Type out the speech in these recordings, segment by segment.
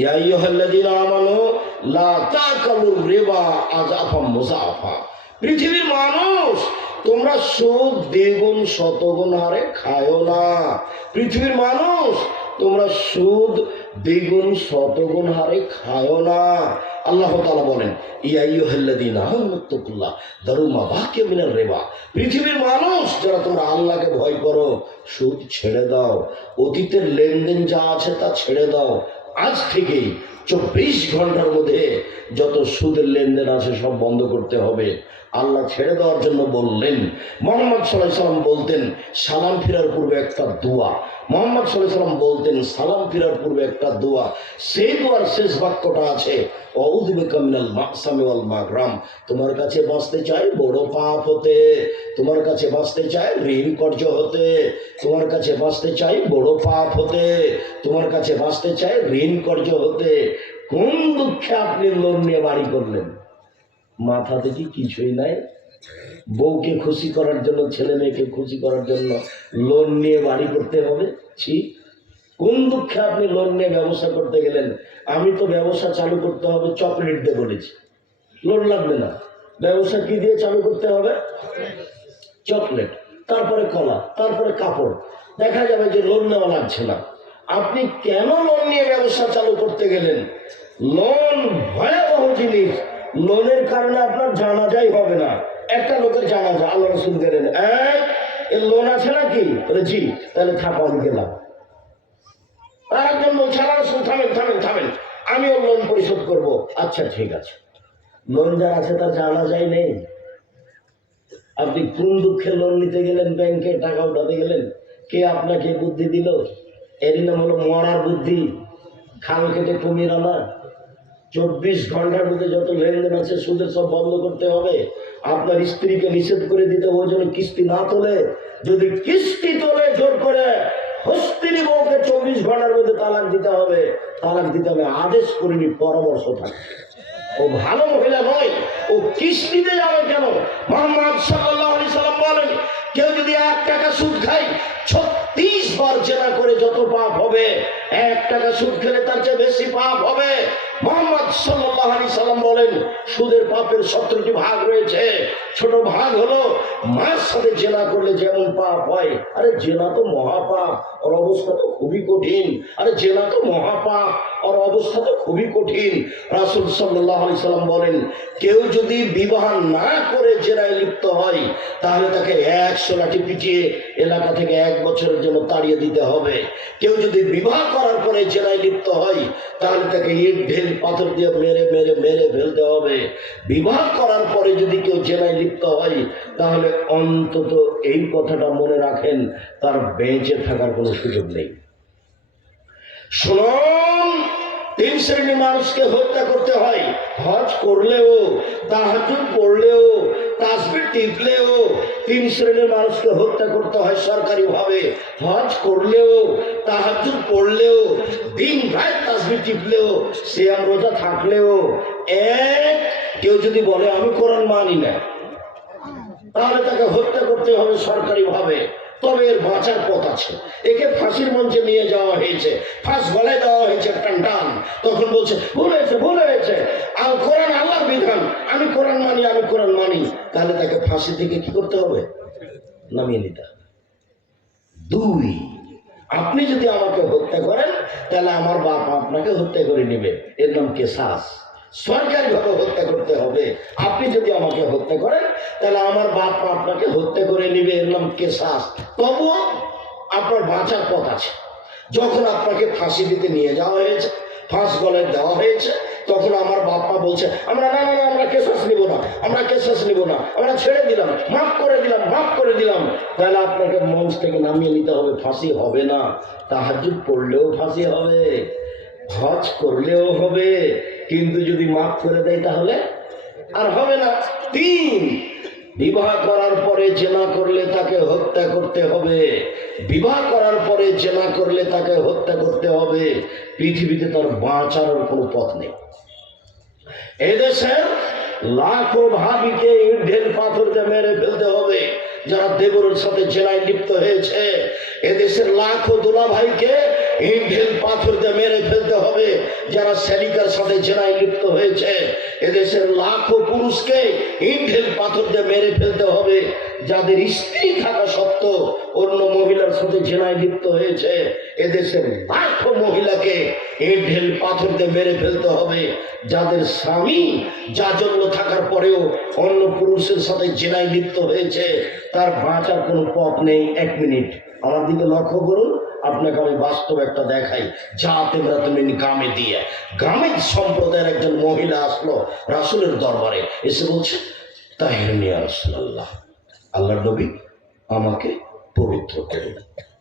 ইয়া আইয়ুহাল্লাযীনা আমানু লা তাকালুর রিবা আযআফাম মুযাফা। পৃথিবীর মানুষ, তোমরা সুদ দ্বিগুণ শতগুণ হারে খায়ো না। পৃথিবীর মানুষ, তোমরা সুদ দ্বিগুণ শতগুণ হারে খায়ো না। আল্লাহ তাআলা বলেন, ইয়া আইয়ুহাল্লাযীনা আমানুত্তাকুল্লাহ দারু মা বাকিয়া মিনার রিবা। পৃথিবীর মানুষ যারা তোমরা আল্লাহকে ভয় করো, সুদ ছেড়ে দাও, অতীতের লেনদেন যা আছে তা ছেড়ে দাও। আজ থেকেই 24 ঘন্টার মধ্যে যত সুদের লেনদেন আছে সব বন্ধ করতে হবে। আল্লাহ ছেড়ে দেওয়ার জন্য বললেন। মুহাম্মদ সাল্লাল্লাহু আলাইহি সাল্লাম বলতেন সালাম ফেরার পূর্বে একটা দোয়া। মুহাম্মদ সাল্লাল্লাহু আলাইহি সাল্লাম বলতেন সালাম ফেরার পূর্বে একটা দোয়া। সেই দোয়ার শেষ বাক্যটা আছে আউযু বিকা মিনাল মাসামি ওয়াল মাগরাম। তোমার কাছে বাঁচতে চাই বড় পাপ হতে, তোমার কাছে বাঁচতে চাই ঋণ কর্য হতে, তোমার কাছে বাঁচতে চাই বড় পাপ হতে, তোমার কাছে বাঁচতে চাই ঋণ কর্য হতে। কোন দুঃখে আপনি লোন নিয়ে বাড়ি করলেন? মাথাতে কি কিছুই নাই? বউকে খুশি করার জন্য, ছেলে মেয়েকে খুশি করার জন্য লোন নিয়ে বাড়ি করতে হবে? কোন দুঃখে আপনি লোন নিয়ে ব্যবসা করতে গেলেন? আমি তো ব্যবসা চালু করতে হবে চকলেট দিয়ে বলেছি, লোন লাগবে না। ব্যবসা কি দিয়ে চালু করতে হবে? চকলেট, তারপরে কলা, তারপরে কাপড়। দেখা যাবে যে লোন নেওয়া লাগছে না। আপনি কেন লোন নিয়ে ব্যবসা চালু করতে গেলেন? লোন ভয়াবহ জিনিস। লোনের কারণে আপনার জানাজাই হবে না। একটা লোকের জানাজা আল্লাহ রাসূল গেলেন, এর লোন আছে নাকি? বলে জি। তাহলে থাকো, আমি গেলাম। আর একজন বলছে আল্লাহ রাসূল থামেন থামেন থামেন, আমি ওর লোন পরিশোধ করব। আচ্ছা ঠিক আছে। লোন যার আছে তার জানাজাই নেই। আপনি কোন দুঃখে লোন নিতে গেলেন? ব্যাংকে টাকা উঠাতে গেলেন। কে আপনাকে বুদ্ধি দিল? এরই নাম হলো মরার বুদ্ধি। খাল কেটে কুমির আনা। 24 ঘন্টার মধ্যে যত লেনদেন আছে সুদের সব বন্ধ করতে হবে। আপনার স্ত্রীকে নিষেধ করে দিতে হবে যেন কিস্তি না তোলে। যদি কিস্তি তোলে জোর করে, হস্তিনী বউকে 24 ঘন্টার মধ্যে তালাক দিতে হবে। তালাক দিতে হবে, আদেশ করিনি, পরামর্শ থাকে। ও ভালো মহিলা নয়, ও কিস্তিতে যাবে কেন? মুহাম্মদ সাল্লাল্লাহু আলাইহি সাল্লাম বলেন, কেউ যদি 1 টাকা সুদ খায় 36 বার জেনা করে যত পাপ হবে, 1 টাকা সুদ খেলে তার চেয়ে বেশি পাপ হবে। মুহাম্মদ সাল্লাল্লাহু আলাইহি সাল্লাম বলেন, সুদের পাপের 17টি ভাগ রয়েছে। ছোট ভাগ হলো মার সাথে জেনা করলে যেমন পাপ হয়। আরে জেনা তো মহাপাপ, ওর অবস্থা তো খুবই কঠিন। আরে জেনা তো মহাপাপ, ওর অবস্থা তো খুবই কঠিন। রাসূল সাল্লাল্লাহু আলাইহি সাল্লাম বলেন, কেউ যদি বিবাহ না করে জেনায় লিপ্ত হয় তাহলে তাকে 100 লাঠি পিটিয়ে এলাকা থেকে 1 বছরের জন্য তাড়িয়ে দিতে হবে। কেউ যদি বিবাহ করার পরে জেনায় লিপ্ত হয় তাহলে তাকে ইট ঢেল পাথর দিয়ে মেরে মেরে মেরে ফেলতে হবে। বিবাহ করার পরে যদি কেউ জেনায় লিপ্ত হয় তাহলে অন্তত এই কথাটা মনে রাখেন, তার বেঁচে থাকার কোনো সুযোগ নেই। শুনুন, 3 শ্রেণীর মানুষকে হত্যা করতে হয়। হজ করলেও, তাহাজ্জুদ পড়লেও, তাসবিহ টিপলেও 3 শ্রেণীর মানুষকে হত্যা করতে হয় সরকারিভাবে। হজ করলেও, তাহাজ্জুদ পড়লেও, দিন রাত তাসবিহ টিপলেও, সিয়াম রোজা থাকলেও। কেউ যদি বলে আমি কোরআন মানি না, তাহলে তাকে হত্যা করতে হবে সরকারিভাবে। তবে এর বাঁচার পথ আছে। একে ফাঁসির মঞ্চে নিয়ে যাওয়া হয়েছে, ফাঁস গলায় দেওয়া হয়েছে টান টান। তখন বলছে ভুল হয়েছে, ভুল হয়েছে, আর কোরআন আল্লাহর বিধান, আমি কোরআন মানি, আমি কোরআন মানি। তাহলে তাকে ফাঁসি থেকে কি করতে হবে? নামিয়ে নিতে হবে। 2, আপনি যদি আমাকে হত্যা করেন তাহলে আমার বাপ আপনাকে হত্যা করে নেবে, এর নাম কেসাস। সরকারিভাবে হত্যা করতে হবে। আপনি যদি আমাকে হত্যা করেন তাহলে আমার বাপ আপনাকে হত্যা করে নেবে, এর নাম কেসাস। তবুও আপনার বাঁচার পথ আছে। যখন আপনাকে ফাঁসি দিতে নিয়ে যাওয়া হয়েছে, ফাঁস গলায় দেওয়া হয়েছে, তখন আমার বাপ্পা বলছে আমরা না না না, আমরা কেসাস নিব না, আমরা কেসাস নিব না, আমরা ছেড়ে দিলাম, মাফ করে দিলাম, মাফ করে দিলাম। তাহলে আপনাকে মঞ্চ থেকে নামিয়ে নিতে হবে, ফাঁসি হবে না। তাহাজ্জুদ পড়লেও ফাঁসি হবে, হজ করলেও হবে, কিন্তু যদি মাফ করে দেয় তাহলে আর হবে না। 3, বিবাহ করার পরে জেনা করলে তাকে হত্যা করতে হবে। বিবাহ করার পরে জেনা করলে তাকে হত্যা করতে হবে। পৃথিবীতে তার বাঁচার কোনো পথ নেই। এদেশের লাখো ভাবিকে ইট ঢেল পাথর দিয়ে মেরে ফেলতে হবে যারা দেবরের সাথে জেনায় লিপ্ত হয়েছে। এদেশের লাখো দুলা ভাইকে ইট ঢিল পাথর দিয়ে মেরে ফেলতে হবে যারা শ্যালিকার সাথে জেনায় লিপ্ত হয়েছে। এদেশের লাখো পুরুষকে ইট ঢিল পাথর দিয়ে মেরে ফেলতে হবে যাদের স্ত্রী থাকা সত্ত্বেও অন্য মহিলার সাথে জেনায় লিপ্ত হয়েছে। এদেশের লাখো মহিলাকে ইট ঢিল পাথর দিয়ে মেরে ফেলতে হবে যাদের স্বামী জাজল্য থাকার পরেও অন্য পুরুষের সাথে জেনায় লিপ্ত হয়েছে। তার বাঁচার কোনো পথ নেই। 1 মিনিট আমার দিকে লক্ষ্য করুন, আপনাকে আমি বাস্তব একটা দেখাই। যা তোমরা তুমি গ্রামে দিয়ে গ্রামের সম্প্রদায়ের একজন মহিলা আসলো রাসূলের দরবারে, এসে বলছে তাহিরুন ইয়া রাসূলুল্লাহ, আল্লাহর নবী আমাকে পবিত্র করুন।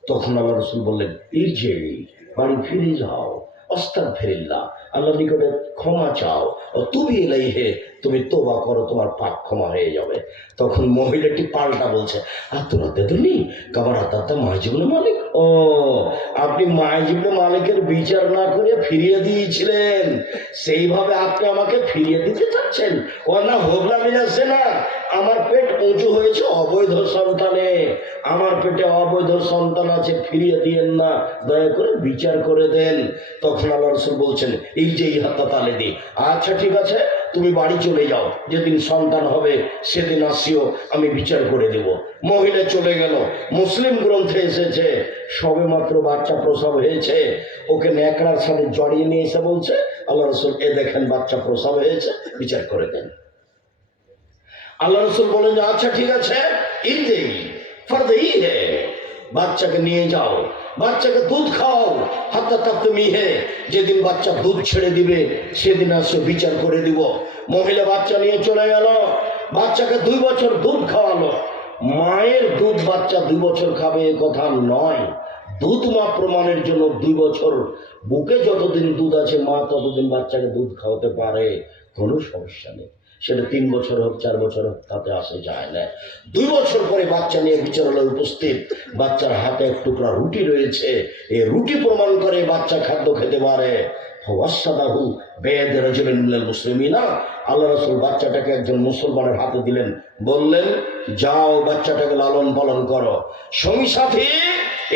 তখন আল্লাহ রাসূল বললেন ইরজিই, বাড়ি ফিরে যাও, আস্তাগফিরুল্লাহ, আল্লাহর নিকটে ক্ষমা চাও, ও তুবি ইলাইহি, তুমি তওবা করো, তোমার পাপ ক্ষমা হয়ে যাবে। তখন মহিলাটি পাল্টা বলছে আতরা দেদুনি কাবারা দাদা মাজিবুল মালিক, ও আপনি মাজিবুল মালিকের বিচার না করে ফিরিয়ে দিয়েছিলেন, সেইভাবে আপনি আমাকে ফিরিয়ে দিতে চাচ্ছেন? ও না, হোগলা মিলাচ্ছে না, আমার পেট উঁচু হয়েছে অবৈধ সন্তানে, আমার পেটে অবৈধ সন্তান আছে, ফিরিয়ে দিয়েন না, দয়া করে বিচার করে দেন। তখন আল্লাহ রাসূল বলছেন এই যে ইহাতা তালে দি, আচ্ছা ঠিক আছে, তুমি বাড়ি চলে যাও, যেদিন সন্তান হবে সেদিন আসিও, আমি বিচার করে দেব। মহিলা চলে গেল। মুসলিম গ্রন্থে এসেছে সবে মাত্র বাচ্চা প্রসব হয়েছে, ওকে ন্যাকড়ার সাথে জড়িয়ে নিয়ে এসে বলছে আল্লাহ রাসূল এ দেখেন বাচ্চা প্রসব হয়েছে, বিচার করে দেন। আল্লাহ রাসূল বলেন যে আচ্ছা ঠিক আছে, ইনদেই ফরদেই হে, বাচ্চাকে নিয়ে যাও, বাচ্চাকে দুধ খাও, হাত্তা তাকতুমি হে, যেদিন বাচ্চা দুধ ছেড়ে দিবে সেদিন আসো, বিচার করে দিব। মহিলা বাচ্চা নিয়ে চলে গেল, বাচ্চাকে 2 বছর দুধ খাওয়ালো। মায়ের দুধ বাচ্চা 2 বছর খাবে এ কথা নয়, দুধ মা প্রমাণের জন্য 2 বছর বুকে যতদিন দুধ আছে মা ততদিন বাচ্চাকে দুধ খাওয়াতে পারে, কোনো সমস্যা নেই। সেটা 3 বছর হোক 4 বছর হোক তাতে আসে যায় না। 2 বছর পরে বাচ্চা নিয়ে বিচারালয় উপস্থিত, বাচ্চার হাতে এক টুকরা রুটি রয়েছে, এই রুটি প্রমাণ করে বাচ্চা খাদ্য খেতে পারে। ওয়াসাদাহু বেদ রাজুলিন মিনাল মুসলিমিনা, আল্লাহ রাসূল বাচ্চাটাকে একজন মুসলমানের হাতে দিলেন, বললেন যাও বাচ্চাটাকে লালন পালন করো। সঙ্গী সাথী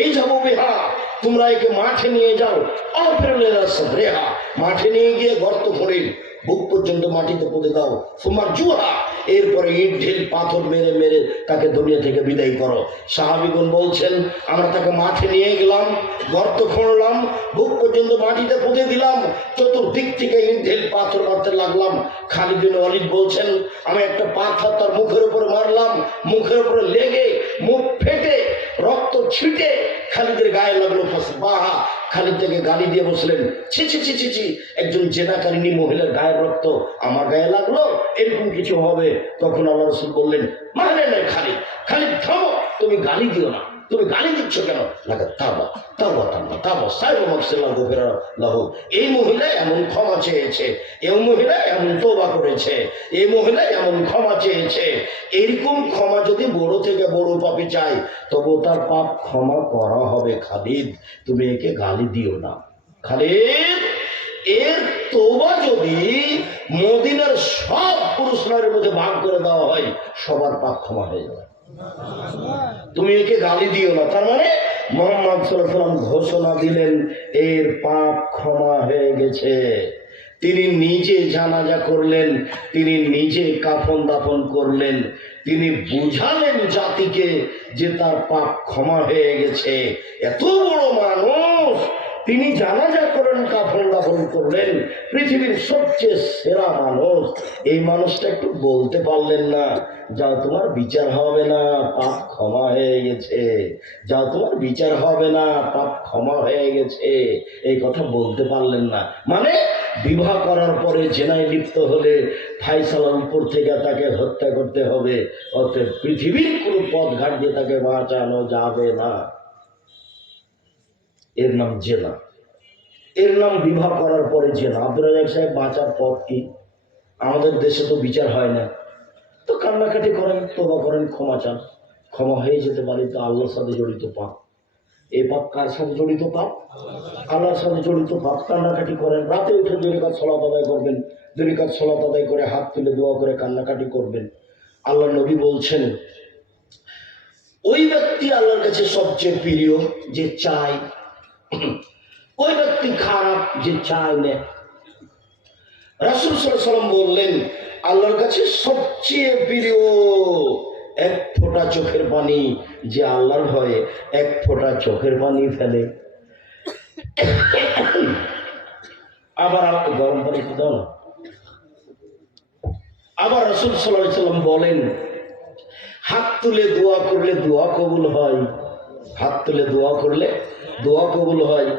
এই যাবো বিহা, তোমরা একে মাঠে নিয়ে যাও, রেহা, মাঠে নিয়ে গিয়ে গর্ত করে বুক পর্যন্ত মাটিতে পুঁতে দাও, তোমার জুহা, এরপরে ইট ঢিল পাথর মেরে মেরে তাকে দুনিয়া থেকে বিদায় করো। সাহাবীগণ বলছেন আমরা তাকে মাঠে নিয়ে গেলাম, গর্ত খুঁড়লাম, বুক পর্যন্ত মাটিতে পুঁতে দিলাম, চতুর্দিক থেকে ইট ঢিল পাথর মারতে লাগলাম। খালিদ বিন ওয়ালিদ বলছেন আমি একটা পাথর তার মুখের উপরে মারলাম, মুখের উপরে লেগে মুখ ফেটে রক্ত ছিটে খালিদের গায়ে লাগলো। বাহা, খালিদ থেকে গালি দিয়ে বসলেন ছি ছি ছি ছি ছি, একজন জেনাকারিনী মহিলার গায়ের রক্ত আমার গায়ে লাগলো, এরকম কিছু হবে? তখন আল্লাহ রাসূল বললেন মানে না খালিদ, খালিদ থামো, তুমি গালি দিও না, তুমি গালি দিচ্ছ কেন? লাগা তাওবা তাওবা তাওবা তাওবা সাইয়্যু মাগফিরাল্লাহু গফিরা লাহু, এই মহিলা এমন ক্ষমা চেয়েছে, এই মহিলা এমন তওবা করেছে, এই মহিলা এমন ক্ষমা চেয়েছে। এরকম ক্ষমা যদি বড় থেকে বড় পাপী চায় তবু তার পাপ ক্ষমা করা হবে। খালিদ তুমি একে গালি দিও না। খালিদ এর তওবা যদি মদিনার সব পুরুষ নারীর মধ্যে ভাগ করে দেওয়া হয় সবার পাপ ক্ষমা হয়ে যাবে। তুমি একে গালি দিও না, তার মানে মুহাম্মদ সাল্লাল্লাহু আলাইহি ওয়াসাল্লাম ঘোষণা দিলেন এর পাপ ক্ষমা হয়ে গেছে। তিনি নিজে জানাজা করলেন, তিনি নিজে কাফন দাফন করলেন, তিনি বুঝালেন জাতিকে যে তার পাপ ক্ষমা হয়ে গেছে। এত বড় মানুষ, তিনি জানাজা করেন, কাফন দাফন করলেন, পৃথিবীর সবচেয়ে সেরা মানুষ, এই মানুষটা একটু বলতে পারলেন না যাও তোমার বিচার হবে না, পাপ ক্ষমা হয়ে গেছে, যাও তোমার বিচার হবে না, পাপ ক্ষমা হয়ে গেছে, এই কথা বলতে পারলেন না। মানে বিবাহ করার পরে জেনায় লিপ্ত হলে ফায়সালার উপর থেকে তাকে হত্যা করতে হবে, অতএব পৃথিবীর কোনো পথ ঘাট দিয়ে তাকে বাঁচানো যাবে না। এর নাম জেনা, এর নাম বিবাহ করার পরে জেনা। আব্দুর রাজ্জাক সাহেব বাঁচার পথ কি? আমাদের দেশে তো বিচার হয় না, তো কান্নাকাটি করেন, তওবা করেন, ক্ষমা চান, ক্ষমা হয়ে যেতে পারে। তো আল্লাহর সাথে জড়িত পাপ, এই পাপ কার সাথে জড়িত পাপ? আল্লাহর সাথে জড়িত পাপ। কান্নাকাটি করেন, রাতে উঠে 2 রাকাত সালাত আদায় করবেন, 2 রাকাত সালাত আদায় করে হাত তুলে দোয়া করে কান্নাকাটি করবেন। আল্লাহ নবী বলছেন ওই ব্যক্তি আল্লাহর কাছে সবচেয়ে প্রিয় যে চায় ওই ব্যক্তি খারাপ যে চায় না। রাসূল সাল্লাল্লাহু আলাইহি ওয়াসাল্লাম বললেন, আল্লাহর কাছে সবচেয়ে প্রিয় এক ফোঁটা চোখের পানি, যে আল্লাহর ভয়ে এক ফোঁটা চোখের পানি ফেলে। আবার গরম পানি দাও না। আবার রাসূল সাল্লাল্লাহু আলাইহি ওয়াসাল্লাম বলেন, হাত তুলে দোয়া করলে দোয়া কবুল হয়, হাত তুলে দোয়া করলে দোয়া কবুল হয়।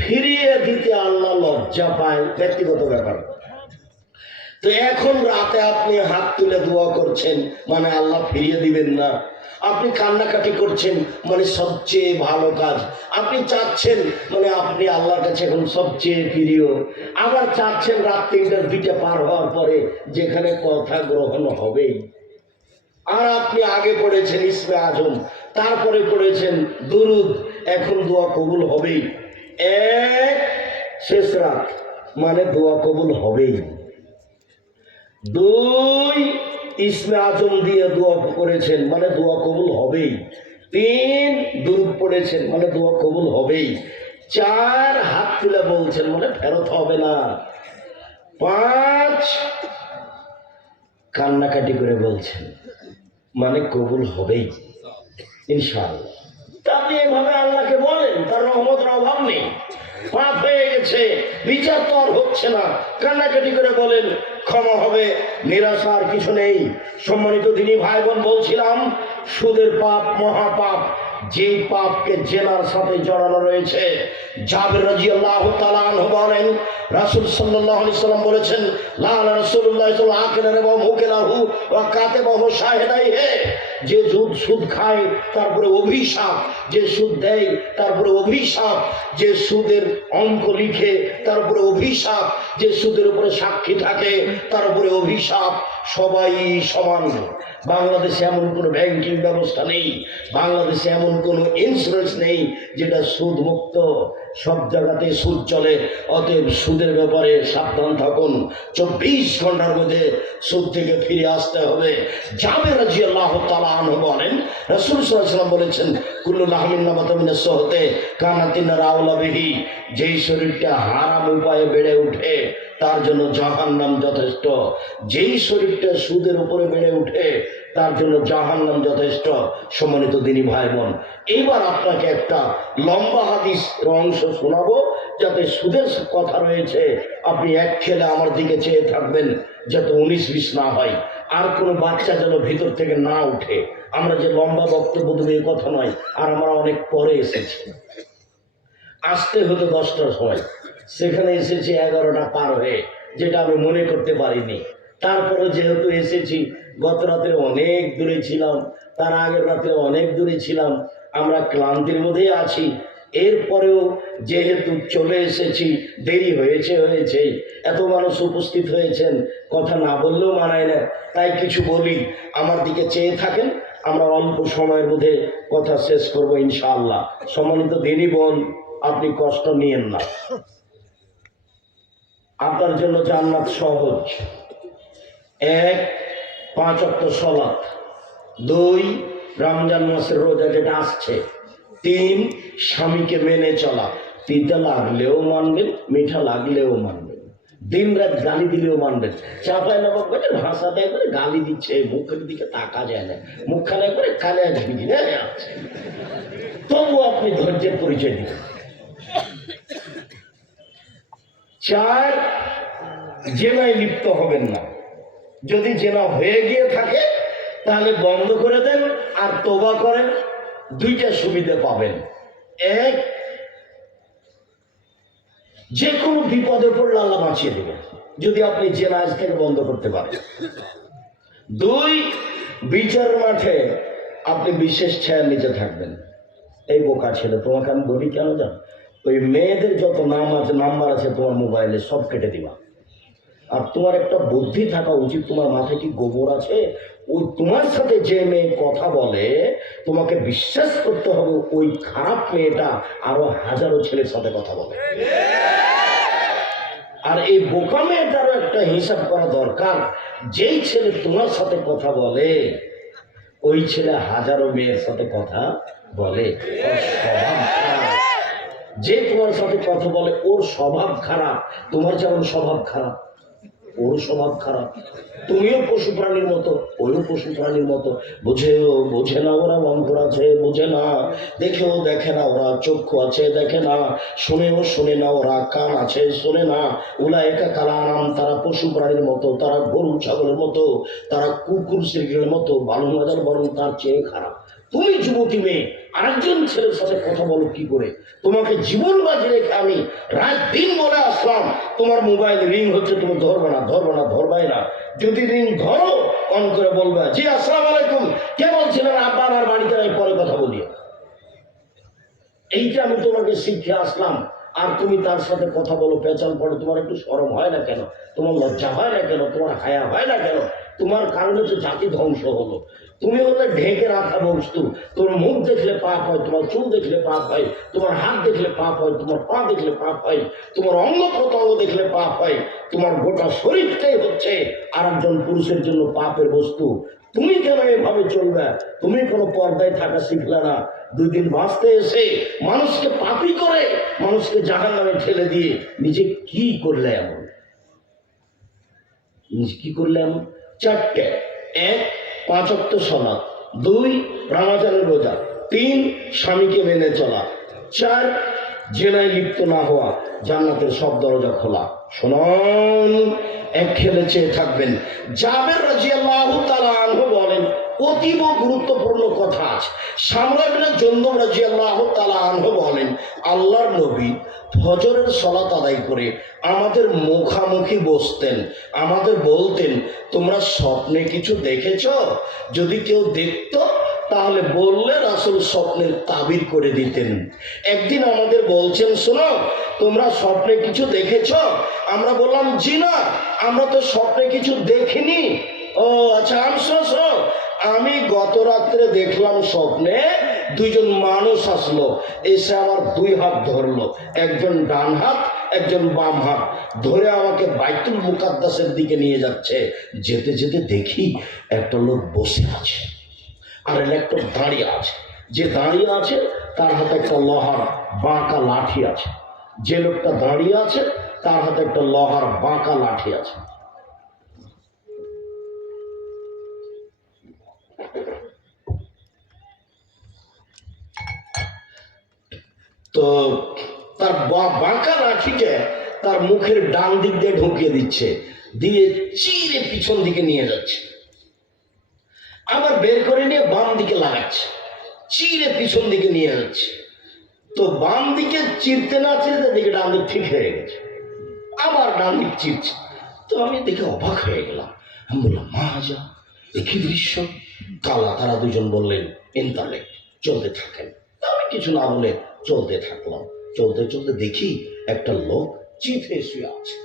ফিরিয়ে দিতে আল্লাহ লজ্জা পায়, ব্যক্তিগত ব্যাপার। তো এখন রাতে আপনি হাত তুলে দোয়া করছেন মানে আল্লাহ ফিরিয়ে দিবেন না, আপনি কান্নাকাটি করছেন মানে সবচেয়ে ভালো কাজ, আপনি চাচ্ছেন মানে আপনি আল্লাহর কাছে এখন সবচেয়ে প্রিয়। আবার চাচ্ছেন রাত 3টা 2টা পার হওয়ার পরে যেখানে কথা গ্রহণ হবেই। আর আপনি আগে পড়েছেন ইসমে আজম, তারপরে পড়েছেন দুরুদ, এখন দোয়া কবুল হবেই। এক, শেষ রাত মানে দোয়া কবুল হবেই। 2, ইসমে আজম দিয়ে দোয়া করেছেন মানে দোয়া কবুল হবেই। 3, দুরূদ পড়েছেন মানে দোয়া কবুল হবেই। 4, হাত তুলে বলছেন মানে ফেরত হবে না। 5, কান্নাকাটি করে বলছেন মানে কবুল হবেই ইনশাআল্লাহ। তা আপনি এভাবে আল্লাহকে বলেন, তার রহমতের অভাব নেই। পাপ হয়ে গেছে, বিচার তো আর হচ্ছে না, কান্নাকাটি করে বলেন ক্ষমা হবে, নিরাশার কিছু নেই। সম্মানিত দিনী ভাই বোন, বলছিলাম সুদের পাপ মহাপাপ, যেই পাপকে জেনার সাথে জড়ানো রয়েছে। জাবের রাদিয়াল্লাহু তাআলা আনহু বলেন, রাসূল সাল্লাল্লাহু আলাইহি সাল্লাম বলেছেন, লাআনা রাসূলুল্লাহ সাল্লাল্লাহু আলাইহি ওয়াসাল্লাম ওয়া মুকিলাহু ওয়া কাতিবাহু শাহিদাইহি, যে সুদ খায় তারপরে অভিশাপ, যে সুদ দেয় তারপরে অভিশাপ, যে সুদের অঙ্ক লিখে তারপরে অভিশাপ, যে সুদের উপরে সাক্ষী থাকে তারপরে অভিশাপ। সবাই সমান। বাংলাদেশে এমন কোনো ব্যাংকিং ব্যবস্থা নেই, বাংলাদেশে এমন কোনো ইন্স্যুরেন্স নেই যেটা সুদ মুক্ত। সব জায়গাতে সুদ চলে। অতএব সুদের ব্যাপারে সাবধান থাকুন। 24 ঘন্টার মধ্যে সুদ থেকে ফিরে আসতে হবে। জাবের রাদিয়াল্লাহু তাআলা আনহু বলেন, রাসূল সাল্লাল্লাহু আলাইহি ওয়াসাল্লাম বলেছেন, কুল্লু লাহমিন নাবাতা মিনাস সুহতে কানাতিন রাউলা বিহি, যেই শরীরটা হারাম উপায়ে বেড়ে ওঠে তার জন্য জাহান্নাম যথেষ্ট। যেই শরীরটা সুদের উপরে বেড়ে ওঠে তার জন্য জাহান্নাম যথেষ্ট। সম্মানিত দিনী ভাই বোন, এইবার আপনাকে একটা লম্বা হাদিস অংশ শোনাবো, যাতে সুদের কথা রয়েছে আপনি এক খেলে আমার দিকে চেয়ে থাকবেন, যাতে 19-20 না হয়, আর কোনো বাচ্চা যেন ভিতর থেকে না উঠে। আমরা যে লম্বা বক্তব্য দেবো এ কথা নয়, আর আমরা অনেক পরে এসেছি, আসতে হতো 10টার সময়, সেখানে এসেছি 11টা পার হয়ে, যেটা আমি মনে করতে পারিনি। তারপরে যেহেতু এসেছি, গত রাতে অনেক দূরে ছিলাম, তার আগের রাতে অনেক দূরে ছিলাম, আমরা ক্লান্তির মধ্যেই আছি। এরপরেও যেহেতু চলে এসেছি, দেরি হয়েছে, এত মানুষ উপস্থিত হয়েছেন, কথা না বললেও মানায় না, তাই কিছু বলি। আমার দিকে চেয়ে থাকেন, আমরা অল্প সময়ের মধ্যে কথা শেষ করবো ইনশাআল্লাহ। সম্মানিত দিনী বোন, আপনি কষ্ট নিয়েন না, আপনার জন্য জান্নাত সহজ। 1, 5 ওয়াক্ত সালাত। 2, রমজান মাসের রোজা যেটা আসছে। 3, স্বামীকে মেনে চলা, তিতা লাগলেও মানবেন, মিঠা লাগলেও মানবেন, দিন রাত গালি দিলেও মানবেন। চাপায় না বলবেন, ভাষা দেয় করে গালি দিচ্ছে, মুখের দিকে তাকা যায় না, মুখখানে করে কানে ঝুঁকি আছে, তবু আপনি ধৈর্যের পরিচয় দিন। 4, জেনায় লিপ্ত হবেন না। যদি জেনা হয়ে গিয়ে থাকে তাহলে বন্ধ করে দেন আর তওবা করেন, 2টা সুবিধা পাবেন। 1, যে কোনো বিপদে পড়লে আল্লাহ বাঁচিয়ে দেবেন যদি আপনি জেনা আজ থেকে বন্ধ করতে পারেন। 2, বিচার মাঠে আপনি বিশেষ ছায়ার নিচে থাকবেন। এই বোকা ছেলে, তোমাকে আমি বলি কেন জান, ওই মেয়েদের যত নাম্বার আছে তোমার মোবাইলে সব কেটে দিবা। আর তোমার একটা বুদ্ধি থাকা উচিত, তোমার মাথায় কি গোবর আছে? ওই তোমার সাথে যে মেয়ে কথা বলে তোমাকে বিশ্বাস করতে হবে ওই খারাপ মেয়েটা আরো হাজারো ছেলের সাথে কথা বলে। আর এই বোকা মেয়েটারও একটা হিসাব করা দরকার, যেই ছেলে তোমার সাথে কথা বলে ওই ছেলে হাজারো মেয়ের সাথে কথা বলে। যে তোমার সাথে কথা বলে ওর স্বভাব খারাপ, তোমার যেমন স্বভাব খারাপ, ওর স্বভাব খারাপ। তুমিও পশু প্রাণীর মতো, ওরও পশু প্রাণীর মতো। বোঝে না ওরা, অন্তর আছে বোঝে না, দেখেও দেখে না ওরা, চক্ষু আছে দেখে না, শুনেও শুনে না ওরা, কান আছে শোনে না। উলাইকা কাল আনাম, তারা পশু প্রাণীর মতো, তারা গরু ছাগলের মতো, তারা কুকুর শ্রীগুলোর মতো, ভালো মজার, বরং তার চেয়ে খারাপ। তুমি যুবতী মেয়ে আরেকজন ছেলের সাথে কথা বলো কি করে? তোমাকে জীবন বাজি রেখে আমি রাত দিন বলে আসলাম, তোমার মোবাইল রিং হচ্ছে, তুমি ধরবে না, ধরবাই না। যদি রিং ধরো অন করে বলবে, জি আসসালামু আলাইকুম, কে বলছিলেন? আব্বার আর বাড়িতে পরে কথা বলিও। এইটা আমি তোমাকে শিখে আসলাম, আর তুমি তার সাথে কথা বলো, পেঁচাল পড়ো। তোমার একটু শরম হয় না কেন? তোমার লজ্জা হয় না কেন? তোমার হায়া হয় না কেন? তোমার কারণে তো জাতি ধ্বংস হলো। তুমি হলে ঢেকে রাখা বস্তু। তোমার মুখ দেখলে পাপ হয়, তোমার চুল দেখলে পাপ হয়, তোমার হাত দেখলে পাপ হয়, তোমার পা দেখলে পাপ হয়, তোমার অঙ্গ প্রত্যঙ্গ দেখলে পাপ হয়, তোমার গোটা শরীরটাই হচ্ছে আর একজন পুরুষের জন্য পাপের বস্তু। তুমি কেন এভাবে চলবে? তুমি কোনো পর্দায় থাকা শিখলে না। 2 দিন বাঁচতে এসে মানুষকে পাপী করে, মানুষকে জাহান্নামে ঠেলে দিয়ে নিজে কি করলে এমন? কি করলে এমন? 4টে: 1 5 ওয়াক্ত সালাত, 2 রমজানের রোজা, 3 স্বামীকে মেনে চলা, 4 জেনায় লিপ্ত না হওয়া, জান্নাতের সব দরজা খোলা। শুনুন, এক খেলে চেয়ে থাকবেন। জাবের রাদিয়াল্লাহু তাআলা আনহু বলেন, অতীব গুরুত্বপূর্ণ কথা আছে। সামরা ইবনে জুনদুব রাদিয়াল্লাহু তাআলা আনহু বলেন, আল্লাহর নবী ফজরের সালাত আদায় করে আমাদের মুখামুখি বসতেন, আমাদের বলতেন, তোমরা স্বপ্নে কিছু দেখেছো? যদি কেউ দেখতো তাহলে বললে রাসূল স্বপ্নের তাবির করে দিতেন। একদিন আমাদের বলছেন, শোনো, তোমরা স্বপ্নে কিছু দেখেছো? আমরা বললাম, জি না, আমরা তো স্বপ্নে কিছু দেখিনি। ও আচ্ছা, আমি গত রাত্রে দেখলাম স্বপ্নে 2 জন মানুষ আসলো, এসে আমার 2 হাত ধরলো, একজন ডান হাত একজন বাম হাত ধরে আমাকে বাইতুল মুকাদ্দাসের দিকে নিয়ে যাচ্ছে। যেতে যেতে দেখি একটা লোক বসে আছে আর একটা দাঁড়িয়ে আছে। যে দাঁড়িয়ে আছে তার হাতে একটা লোহার বাঁকা লাঠি আছে, যে লোকটা দাঁড়িয়ে আছে তার হাতে একটা লোহার বাঁকা লাঠি আছে। তো তার বাঁকা লাঠিকে তার মুখের ডান দিক দিয়ে ঢুকিয়ে দিচ্ছে, দিয়ে চিরে পিছন দিকে নিয়ে যাচ্ছে, আবার বের করে নিয়ে বাম দিকে লাগাচ্ছে, চিরে পিছন দিকে নিয়ে যাচ্ছে। তো বাম দিকে চিরতে না চিরতে দিকে ডান দিক ঠিক হয়ে গেছে, আবার ডান দিক চিরছে। তো আমি দেখে অবাক হয়ে গেলাম। আমি বললাম, মা যা, একই দৃশ্য। কালা তারা 2 জন বললেন, ইন্টারলেক, চলতে থাকেন। আমি কিছু না বলে চলতে থাকলাম। চলতে চলতে দেখি একটা লোক চিথে শুয়ে আছে,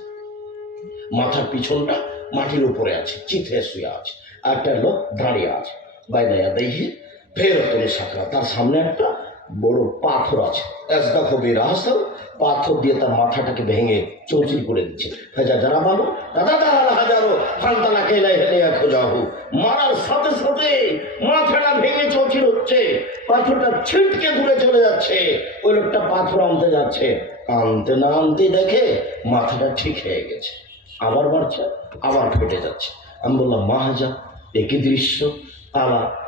মাথার পিছনটা মাটির উপরে আছে, চিথে শুয়ে আছে। আর একটা লোক দাঁড়িয়ে আছে। বাইরে দেখি ফের করে সাঁকড়া, তার সামনে একটা বড় পাথর আছে। পাথর দিয়ে তার মাথাটাকে ভেঙে চৌচির করে দিচ্ছে। যারা ভালো দাদা দাঁড়াল হাজারো ফান্তানা কেলাই হেলে খোঁজাহু, মারার সাথে সাথে মাথাটা ভেঙে চৌচির হচ্ছে, পাথরটা ছিটকে দূরে চলে যাচ্ছে। ওই লোকটা পাথর আনতে যাচ্ছে, আনতে না আনতে দেখে মাথাটা ঠিক হয়ে গেছে, আবার বাড়ছে, আবার ফেটে যাচ্ছে। আমি বললাম, মাহাজা, একই দৃশ্য।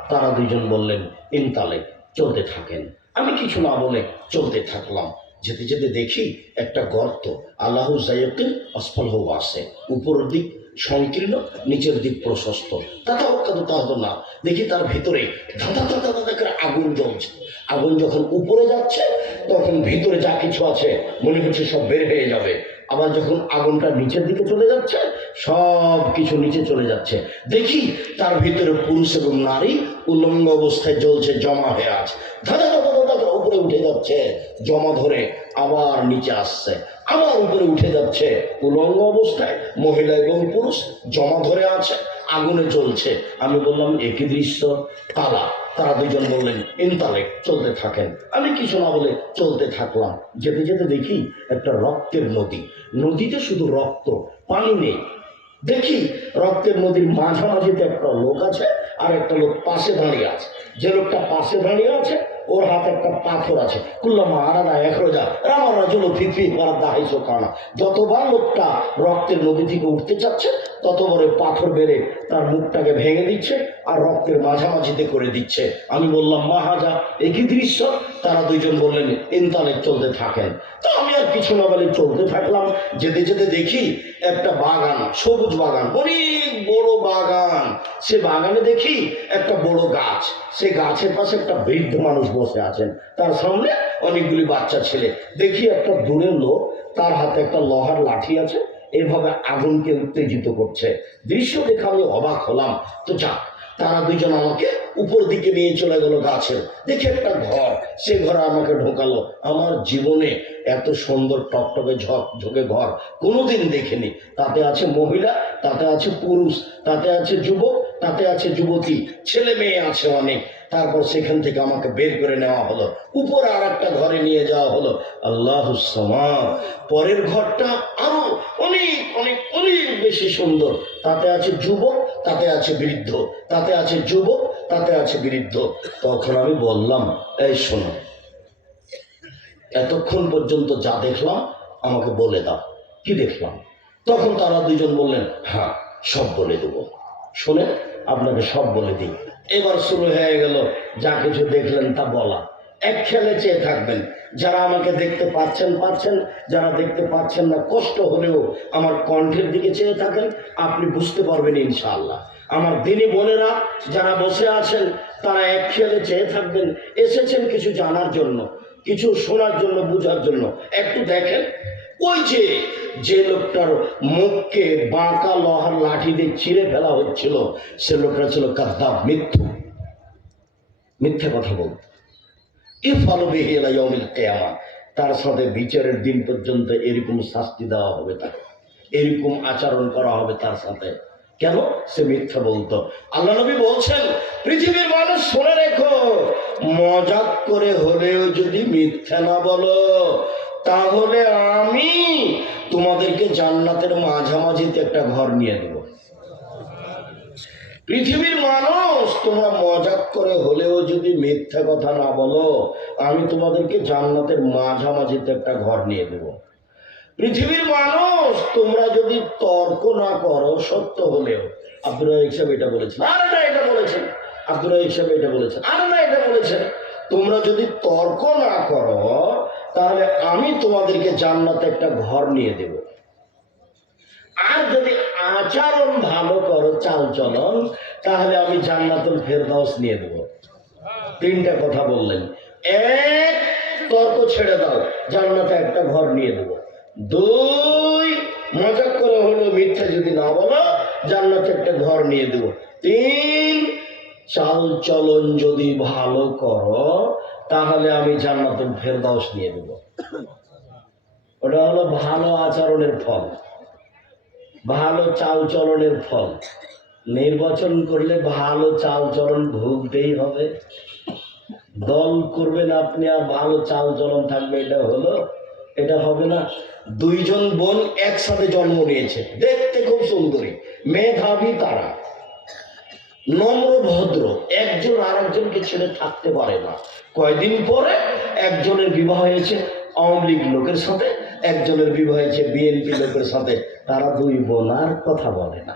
তারা 2 জন বললেন, ইনতালে, চলতে থাকেন। আমি কিছু না বলে চলতে থাকলাম। যেতে যেতে দেখি একটা গর্ত, আল্লাহু জায়াতুল আসফাল হওয়া আছে, উপরের দিক সংকীর্ণ, নিচের দিক প্রশস্ত। তাহলে না, দেখি তার ভিতরে ধাঁধা ধাঁধা ধাঁধা করে আগুন জ্বলছে। আগুন যখন উপরে যাচ্ছে তখন ভিতরে যা কিছু আছে মনে হচ্ছে সব বের হয়ে যাবে। আবার যখন আগুনটা নিচের দিকে চলে যাচ্ছে, সব কিছু নিচে চলে যাচ্ছে। দেখি তার ভিতরে পুরুষ এবং নারী উলঙ্গ অবস্থায় জ্বলছে, জমা হয়ে আছে। ধাঁধা ধাঁধা ধাঁধা করে উপরে উঠে যাচ্ছে, জমা ধরে আবার নিচে আসছে, আবার উপরে উঠে যাচ্ছে। উলঙ্গ অবস্থায় মহিলা এবং পুরুষ জমা ধরে আছে, আগুনে চলছে। আমি বললাম, একই দৃশ্য। তারা 2 জন বললেন, ইনতালেক, চলতে থাকেন। আমি কিছু না বলে চলতে থাকলাম। যেতে যেতে দেখি একটা রক্তের নদী, নদীতে শুধু রক্ত, পানি নেই। দেখি রক্তের নদীর মাঝামাঝিতে একটা লোক আছে, আর একটা লোক পাশে দাঁড়িয়ে আছে। যে লোকটা পাশে দাঁড়িয়ে আছে ওর হাতে একটা পাথর আছে, কুল্লাম আরাদা একরোজা রামার রাজুল ফিফি করার দাহাইছো কানা, যতবার লোকটা রক্তের নদী থেকে উঠতে চাচ্ছে ততবার ওই পাথর বেড়ে তার মুখটাকে ভেঙে দিচ্ছে আর রক্তের মাঝামাঝিতে করে দিচ্ছে। আমি বললাম মাহাজা একই দৃশ্য। তারা দুইজন বললেন ইন্টারনেট চলতে থাকেন। তো আমি আর কিছু না বলে চলতে থাকলাম। যেতে যেতে দেখি একটা বাগান, সবুজ বাগান, অনেক বড় বাগান। সে বাগানে দেখি একটা বড় গাছ, সে গাছের পাশে একটা বৃদ্ধ মানুষ বসে আছেন, তার সামনে অনেকগুলি বাচ্চা ছেলে। দেখি একটা দূরের লোক, তার হাতে একটা লোহার লাঠি আছে, এইভাবে আগুনকে উত্তেজিত করছে। দৃশ্য দেখে আমি অবাক হলাম। তো যাক, তারা দুইজন আমাকে উপর দিকে নিয়ে চলে গেল গাছের। দেখি একটা ঘর, সে ঘরে আমাকে ঢোকালো। আমার জীবনে এত সুন্দর টকটকে ঝকঝকে ঘর কোনোদিন দেখিনি। তাতে আছে মহিলা, তাতে আছে পুরুষ, তাতে আছে যুবক, তাতে আছে যুবতী, ছেলে মেয়ে আছে অনেক। তারপর সেখান থেকে আমাকে বের করে নেওয়া হলো, উপরে আর একটা ঘরে নিয়ে যাওয়া হলো। আল্লাহুস সামাদ। পরের ঘরটা আরো অনেক অনেক অনেক বেশি সুন্দর। তাতে আছে যুবক, তাতে আছে বৃদ্ধ, তাতে আছে যুবক, তাতে আছে বৃদ্ধ। তখন আমি বললাম, এই শোনো, এতক্ষণ পর্যন্ত যা দেখলাম আমাকে বলে দাও, কি দেখলাম? তখন তারা দুইজন বললেন, হ্যাঁ সব বলে দেবো, শুনে আপনাকে সব বলে দিই। এবার শুরু হয়ে গেল যা কিছু দেখলেন তা বলা। এক খেলে চেয়ে থাকবেন। যারা আমাকে দেখতে পাচ্ছেন পাচ্ছেন, যারা দেখতে পাচ্ছেন না কষ্ট হলেও আমার কণ্ঠের দিকে চেয়ে থাকেন, আপনি বুঝতে পারবেন ইনশাআল্লাহ। আমার দিনী বোনেরা যারা বসে আছেন তারা এক খেলে চেয়ে থাকবেন। এসেছেন কিছু জানার জন্য, কিছু শোনার জন্য, বুঝার জন্য। একটু দেখেন, ওই যে যে লোকটার মুখকে বাঁকা লোহার লাঠি দিয়ে চিরে ফেলা হচ্ছিল, সে লোকটা ছিল কাযযাব, মিথ্যু, মিথ্যা কথা বলত। ইফআলু বিহি ইলা ইয়াউমিল কিয়ামা, তার সাথে বিচারের দিন পর্যন্ত এরকম শাস্তি দেওয়া হবে, তাকে এরকম আচরণ করা হবে তার সাথে। কেন? সে মিথ্যা বলতো। আল্লাহ নবী বলছেন, পৃথিবীর মানুষ শুনে রেখো, মজাক করে হলেও যদি মিথ্যা না বলো তাহলে আমি তোমাদেরকে জান্নাতের মাঝামাঝিতে একটা ঘর নিয়ে দেব। পৃথিবীর মানুষ, তোমরা মজাক করে হলেও যদি মিথ্যা কথা না বলো, আমি তোমাদেরকে জান্নাতের মাঝামাঝিতে একটা ঘর নিয়ে দেব। পৃথিবীর মানুষ, তোমরা যদি তর্ক না করো সত্য হলেও, আব্দুর রাজ্জাক সাহেব এটা বলেছেন, আরে না এটা বলেছেন, আব্দুর রাজ্জাক সাহেব এটা বলেছেন, আরে না এটা বলেছেন, তোমরা যদি তর্ক না করো তাহলে আমি তোমাদেরকে জান্নাতে একটা ঘর নিয়ে দেব। আর যদি আচরণ ভালো করো, চাল চলন, তাহলে আমি জান্নাতুল ফেরদাউস নিয়ে দেব। তিনটা কথা বললেন। এক, তর্ক ছেড়ে দাও, জান্নাতে একটা ঘর নিয়ে দেব। দুই, মজাক করে হলো মিথ্যা যদি না বলো, জান্নাতে একটা ঘর নিয়ে দেব। তিন, চাল চলন যদি ভালো করো তাহলে আমি জান্নাতুল ফেরদাউস নিয়ে দেব। ওটা হলো ভালো আচরণের ফল, ভালো চাল চলনের ফল। নির্বাচন করলে ভালো চাল চলন ভুগতেই হবে। দল করবেন আপনি আর ভালো চাল চলন থাকবে, এটা হলো? এটা হবে না। দুইজন বোন একসাথে জন্ম নিয়েছে, দেখতে খুব সুন্দরী, মেধাবী, তারা নম্র ভদ্র, একজন আর একজনকে ছেড়ে থাকতে পারে না। কয়দিন পরে একজনের বিবাহ হয়েছে আওয়ামী লীগ লোকের সাথে, একজনের বিবাহ হয়েছে বিএনপি লোকের সাথে। তারা দুই বোন আর কথা বলে না।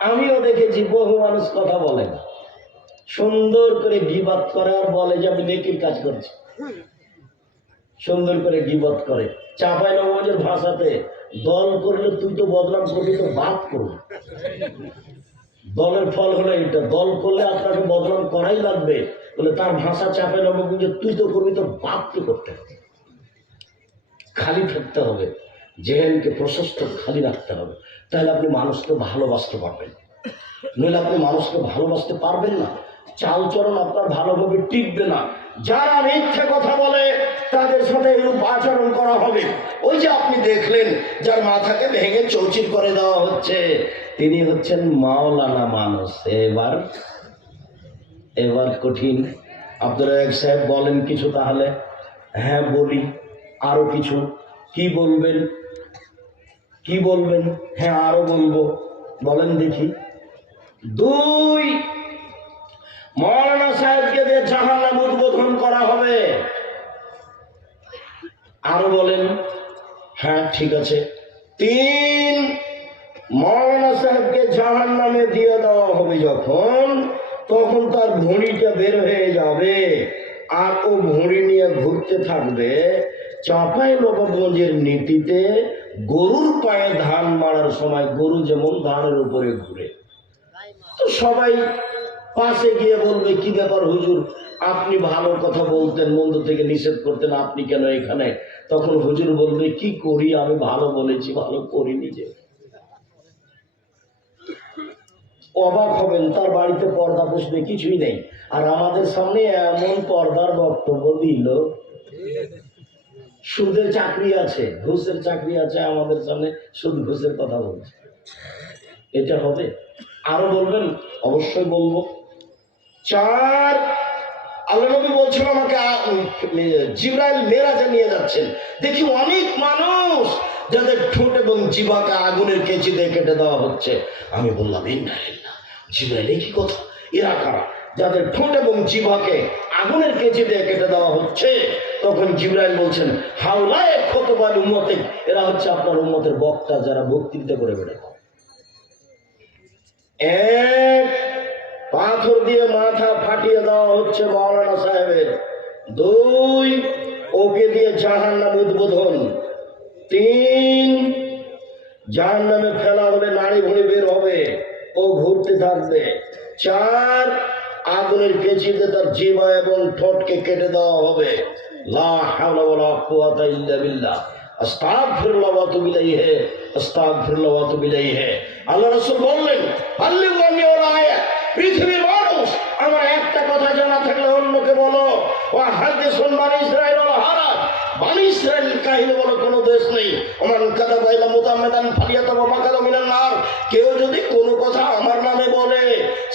আমিও দেখেছি বহু মানুষ কথা বলে না, সুন্দর করে গীবত করে আর বলে যে আমি নেকির কাজ করছি। সুন্দর করে গীবত করে। চাঁপাইনবাবগঞ্জের ভাষাতে, দল করলে তুই তো বদনাম করবি, তো বাদ করবি। দলের ফল হলো এটা, দল করলে আপনাকে বদনাম করাই লাগবে বলে তার ভাষা চাঁপাইনবাবগঞ্জে, তুই তো করবি তো বাদ কি করতে হবে। খালি থাকতে হবে, জেহেনকে প্রশস্ত খালি রাখতে হবে, তাহলে আপনি মানুষকে ভালোবাসতে পারবেন। নইলে আপনি মানুষকে ভালোবাসতে পারবেন না, চালচরণ আপনার ভালোভাবে টিকবে না। যারা মিথ্যে কথা বলে তাদের সাথে এরূপ আচরণ করা হবে। ওই যে আপনি দেখলেন যার মাথাকে ভেঙে চৌচির করে দেওয়া হচ্ছে, তিনি হচ্ছেন মাওলানা মানুষ। এবার কঠিন। আব্দুর রাজ্জাক সাহেব বলেন কিছু, তাহলে হ্যাঁ বলি আরো কিছু। কি বলবেন? কি বলবেন? হ্যাঁ আরো বলবো, বলেন দেখি। দুই, মৌলানা সাহেবকে দিয়ে জাহান্নাম উদ্বোধন করা হবে। আরো বলেন। হ্যাঁ ঠিক আছে। 3, মৌলানা সাহেবকে জাহান্নামে দিয়ে দেওয়া হবে যখন, তখন তার ভুঁড়িটা বের হয়ে যাবে আর ও ভুঁড়ি নিয়ে ঘুরতে থাকবে। চাঁপাইনবাবগঞ্জের নীতিতে গরুর পায়ে ধান মারার সময় গরু যেমন ধানের উপরে ঘুরে, তো সবাই পাশে গিয়ে বলবে কি ব্যাপার হুজুর, আপনি ভালো কথা বলতেন, মন্দ থেকে নিষেধ করতেন, আপনি কেন এখানে? তখন হুজুর বলবে কি করি, আমি ভালো বলেছি, ভালো করিনি যে। অবাক হবেন, তার বাড়িতে পর্দা বসবে কিছুই নেই, আর আমাদের সামনে এমন পর্দার বক্তব্য দিল। সুদের চাকরি আছে, ঘুষের চাকরি আছে, আমাদের সামনে সুদ ঘুষের কথা বলছে। এটা হবে? আরো বলবেন? অবশ্যই বলবো। 4, আল্লাহ নবী বলছেন আমাকে জিবরাইল মেরাজে নিয়ে যাচ্ছেন, দেখি অনেক মানুষ যাদের ঠোঁট এবং জিহ্বাকে আগুনের কেচি দিয়ে কেটে দেওয়া হচ্ছে। আমি বললাম ইন্নালিল্লাহ, জিবরাইল কি কথা, এরা কারা যাদের ঠোঁট এবং জিহ্বাকে আগুনের কেচি দিয়ে কেটে দেওয়া হচ্ছে? তখন জিবরাইল বলছেন হাওলায়ে খুতবাল উম্মতে, এরা হচ্ছে আপনার উম্মতের বক্তা, যারা বক্তৃতা করে বেড়ায়। 1, পাথর দিয়ে মাথা ফাটিয়ে দেওয়া হচ্ছে মৌলানা সাহেবের। 2, ওকে দিয়ে জাহান্নাম উদ্বোধন। 3, জাহান্নামে ফেলা হলে নাড়ি ভুঁড়ি বের হবে, ও ঘুরতে থাকবে। 4, আগুনের কেচিতে তার জিহ্বা এবং ঠোঁটকে কেটে দেওয়া হবে। লা হাওলা ওয়ালা কুওয়াতা ইল্লা বিল্লাহ, আস্তাগফিরুল্লাহ ওয়া আতুবু ইলাইহি, আস্তাগফিরুল্লাহ ওয়া আতুবু ইলাইহি। আল্লাহ রাসূল বললেন আল্লিমানি ওয়া আয়াত, পৃথিবীর মানুষ আমার একটা কথা জানা থাকলে অন্যকে বলো। ওয়া হাদিসুন বানি ইসরাঈল ওয়া হারাজ, বানি ইসরাঈল কাহিনী বলো, কোনো দেশ নেই। ওমান কাযাবা ইলা মুতাআম্মিদান ফালিয়াতাবা মাকাদা মিনান নার, কেউ যদি কোনো কথা আমার নামে বলে,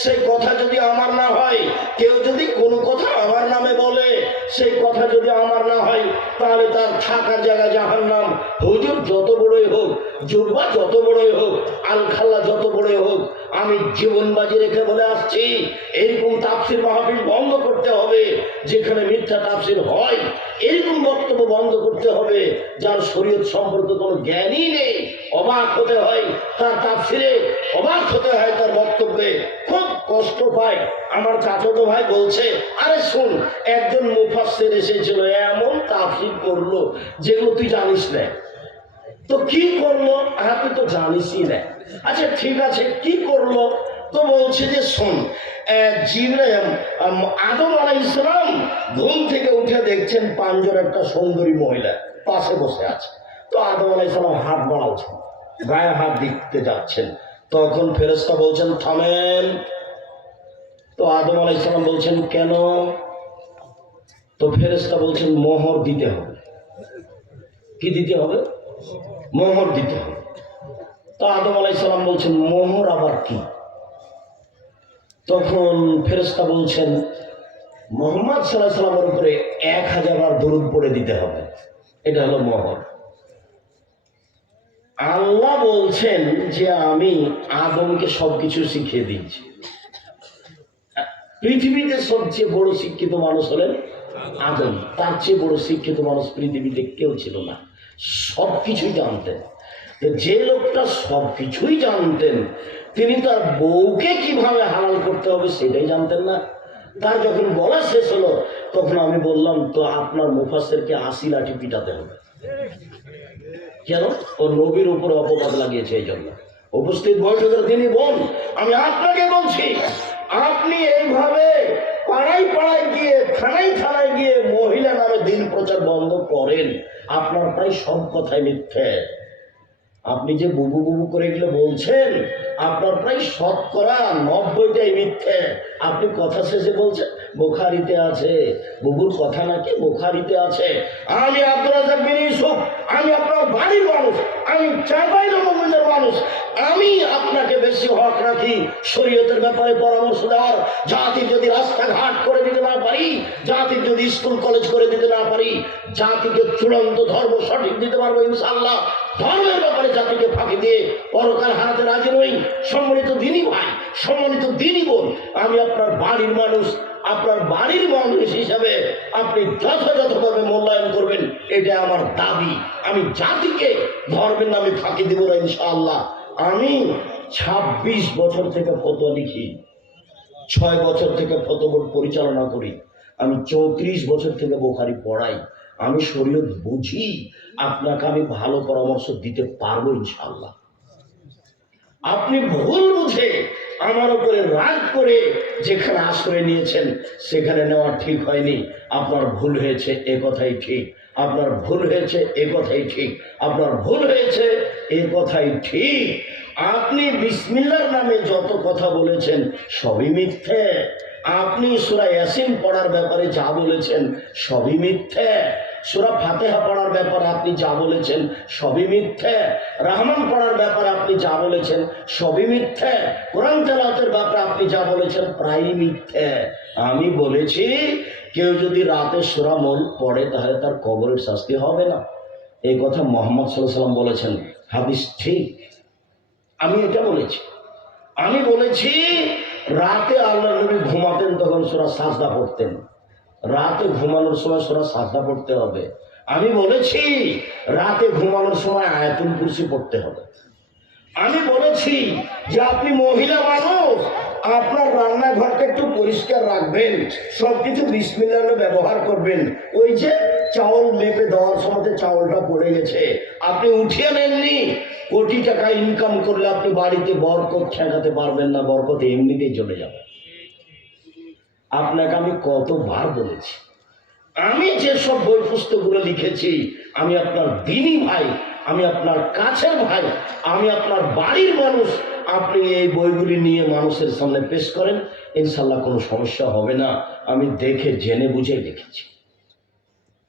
সেই কথা যদি আমার না হয়, কেউ যদি কোনো কথা আমার নামে বলে, সেই কথা যদি আমার না হয়, তাহলে তার থাকার জায়গা জাহান্নাম। হুজুর যত বড়ই হোক, জুব্বা যত বড়ই হোক, আলখাল্লা যত বড়ই হোক, আমি জীবন বাজি রেখে বলে আসছি, এরকম তাফসির মাহফিল বন্ধ করতে হবে। যেখানে মিথ্যা তাফসির হয়, এরকম বক্তব্য বন্ধ করতে হবে। যার শরীয়ত সম্পর্কে কোনো জ্ঞানই নেই, অবাক হতে হয় তার তাফসিরে, অবাক হতে হয় তার বক্তব্যে, খুব কষ্ট পায়। আমার চাচাতো ভাই বলছে, আরে শুন, একজন মুফাসসির এসেছিল, এমন তাফসির করলো যেগুলো তুই জানিস না। তো কি করলো? হ্যাঁ তুই তো জানিসই না। আচ্ছা ঠিক আছে, কি করলো? তো বলছে যে শোন, আদম আলাইহিস সালাম ঘুম থেকে উঠে দেখছেন পাঁচজন একটা সুন্দরী মহিলা পাশে বসে আছে। তো আদম আলাইহিস সালাম হাত বাড়াচ্ছেন, গায়ে হাত দিতে যাচ্ছেন। তখন ফেরেশতা বলছেন থামেন। তো আদম আলাইহিস সালাম বলছেন কেন? তো ফেরেশতা বলছেন মোহর দিতে হবে। কি দিতে হবে? মোহর দিতে হবে। তো আদম আলাইহিস সালাম বলছেন মোহর আবার কি? তখন ফেরেশতা বলছেন মুহাম্মদ সাল্লাল্লাহু আলাইহি সাল্লামের উপরে 1000 বার দরুদ পড়ে দিতে হবে, এটা হলো মোহর। আল্লাহ বলছেন যে আমি আদমকে সবকিছু শিখিয়ে দিয়েছি। পৃথিবীতে সবচেয়ে বড় শিক্ষিত মানুষ হলেন আদম, তার চেয়ে বড় শিক্ষিত মানুষ পৃথিবীতে কেউ ছিল না। সবকিছুই জানতেন। যে লোকটা সবকিছুই জানতেন, তিনি তার বউকে কিভাবে হালাল করতে হবে সেটাই জানতেন না। তার যখন বলা শেষ হলো, তখন আমি বললাম তো আপনার মুফাসসিরকে 80 লাঠি পিটাতে হবে। কেন? ও নবীর উপরে অপবাদ লাগিয়েছে, এই জন্য। উপস্থিত বৈঠকের তিনি বোন, আমি আপনাকে বলছি, আপনি এইভাবে পাড়ায় পাড়ায় গিয়ে, থানায় থানায় গিয়ে মহিলা নামে দিন প্রচার বন্ধ করেন, আপনার প্রায় সব কথাই মিথ্যে। আপনি যে বুবু বুবু করে গেলে বলছেন, আপনার প্রায় শতকরা 90টাই মিথ্যে। আপনি কথা শেষে বলছেন বুখারীতে আছে, বুবুর কথা নাকি বুখারীতে আছে। আমি আব্দুর রাজ্জাক বিন ইউসুফ, আমি আপনার বাড়ির মানুষ, আমি চাপাই নবগঞ্জের মানুষ, আমি আপনাকে বেশি হক রাখি শরীয়তের ব্যাপারে পরামর্শ দেওয়ার। জাতির যদি রাস্তাঘাট করে দিতে না পারি, জাতির যদি স্কুল কলেজ করে দিতে না পারি, জাতিকে চূড়ান্ত ধর্ম সঠিক দিতে পারবো ইনশাআল্লাহ। ধর্মের ব্যাপারে জাতিকে ফাঁকি দিয়ে পরকাল হারাতে রাজি নই। সম্মানিত দিনী ভাই, সম্মানিত দিনী বোন, আমি আপনার বাড়ির মানুষ, আপনার বাড়ির মানুষ হিসাবে আপনি যথাযথভাবে মূল্যায়ন করবেন, এটা আমার দাবি। আমি জাতিকে ধর্মের নামে ফাঁকি দেব না ইনশাআল্লাহ। আমি ২৬ বছর থেকে ফতোয়া লিখি, ৬ বছর থেকে ফতোয়া বোর্ড পরিচালনা করি, আমি ৩৪ বছর থেকে বুখারী পড়াই, আমি শরীয়ত বুঝি। আপনাকে আমি ভালো পরামর্শ দিতে পারবো ইনশাআল্লাহ। আপনি ভুল বুঝে আমার উপরে রাগ করে যেখানে আশ্রয় নিয়েছেন সেখানে নেওয়া ঠিক হয়নি। আপনার ভুল হয়েছে এ কথাই ঠিক, আপনার ভুল হয়েছে এ কথাই ঠিক, আপনার ভুল হয়েছে এ কথাই ঠিক। আপনি বিসমিল্লাহর নামে যত কথা বলেছেন সবই মিথ্যে। আপনি সূরা ইয়াসিন পড়ার ব্যাপারে যা বলেছেন সবই মিথ্যে। সূরা ফাতিহা পড়ার ব্যাপারে আপনি যা বলেছেন সবই মিথ্যে। রহমান পড়ার ব্যাপারে আপনি যা বলেছেন সবই মিথ্যে। কোরআন তেলাওয়াতের ব্যাপারে আপনি যা বলেছেন প্রায়ই মিথ্যে। আমি বলেছি কেউ যদি রাতে সূরা মুলক পড়ে তাহলে তার কবরের শাস্তি হবে না, এই কথা মুহাম্মদ সাল্লাল্লাহু আলাইহি ওয়াসাল্লাম বলেছেন, হাদিস ঠিক। আমি এটা বলেছি। আমি বলেছি রাতে আল্লাহর নবী ঘুমাতেন তখন সূরা সাজদা পড়তেন, রাতে ঘুমানোর সময় সূরা সাজদা পড়তে হবে। আমি বলেছি রাতে ঘুমানোর সময় আয়াতুল কুরসি পড়তে হবে। আমি বলেছি যে আপনি মহিলা মানুষ, আপনার রান্নাঘরটা একটু পরিষ্কার রাখবেন, সবকিছু বিসমিল্লাহ ব্যবহার করবেন। ওই যে চাউল মেপে দেওয়ার সময় চাউলটা পড়ে গেছে, আপনি উঠিয়ে নেননি। কোটি টাকা ইনকাম করলে আপনি বাড়িতে বরকত ঠেকাতে পারবেন না, বরকত এমনিতেই চলে যাবে। আপনাকে আমি কতবার বলেছি, আমি যেসব বই পুস্তকগুলো লিখেছি, আমি আপনার দিনী ভাই, আমি আপনার কাছের ভাই, আমি আপনার বাড়ির মানুষ। আপনি এই বইগুলি নিয়ে মানুষের সামনে পেশ করেন, ইনশাল্লাহ কোনো সমস্যা হবে না। আমি দেখে জেনে বুঝে লিখেছি।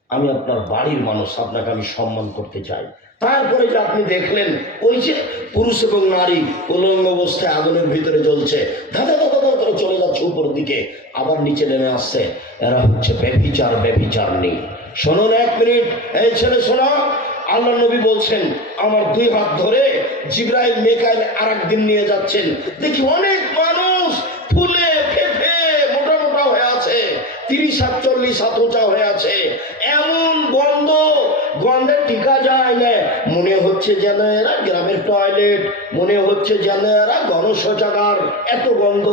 আমি আপনার বাড়ির মানুষ, আপনাকে আমি সম্মান করতে চাই। তারপরে যে আপনি দেখলেন ওই যে পুরুষ এবং নারী উলঙ্গ অবস্থায় আগুনের ভিতরে জ্বলছে, ধাঁধা ধাঁধা ধাঁধা করে চলে যাচ্ছে উপরের দিকে, আবার নিচে নেমে আসছে, এরা হচ্ছে ব্যভিচার, ব্যভিচার নেই। শোনুন এক মিনিট, এই ছেলে শোনো। আল্লাহ নবী বলছেন আমার 2 হাত ধরে জিবরাইল মিকাইল আরেকদিন নিয়ে যাচ্ছেন, দেখি অনেক মানুষ ফুলে ফেঁপে মোটা মোটা হয়ে আছে, 30 হাত 40 হাত উঁচা হয়ে আছে, এমন গন্ধ, গন্ধে টিকা যায় না। মনে হচ্ছে যেন এরা গ্রামের টয়লেট, মনে হচ্ছে যেন এরা গণশৌচাগার, এত গন্ধ।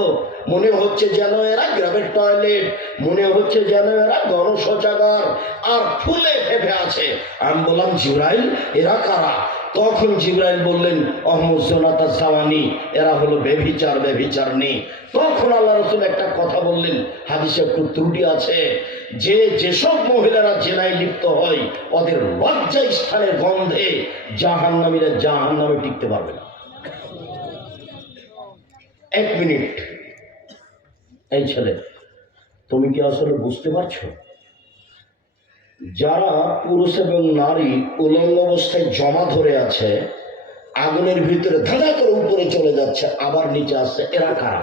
মনে হচ্ছে যেন এরা গ্রামের টয়লেট, মনে হচ্ছে যেন এরা গণশৌচাগার, আর ফুলে ফেঁপে আছে। আমি বললাম জিবরাইল এরা কারা? তখন জিবরাইল বললেন অহমুজনাতা জাওয়ানি, এরা হলো ব্যভিচার, ব্যভিচার নেই। তখন আল্লাহ রাসূল একটা কথা বললেন, হাদিসে একটু ত্রুটি আছে, যে যেসব মহিলারা জেনায় লিপ্ত হয় ওদের লজ্জা স্থানের গন্ধে জাহান্নামীরা জাহান্নামে টিকতে পারবে না। 1 মিনিট, এই ছেলে তুমি কি আসলে বুঝতে পারছো? যারা পুরুষ এবং নারী উলঙ্গ অবস্থায় জমা ধরে আছে, আগুনের ভিতরে ধাঁধা করে উপরে চলে যাচ্ছে, আবার নিচে আসছে, এরা কারা?